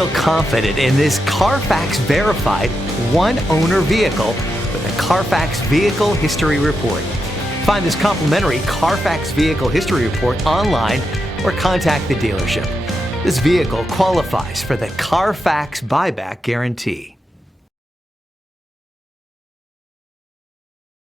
Feel confident in this CARFAX verified one-owner vehicle with a CARFAX Vehicle History Report. Find this complimentary CARFAX Vehicle History Report online or contact the dealership. This vehicle qualifies for the CARFAX buyback guarantee.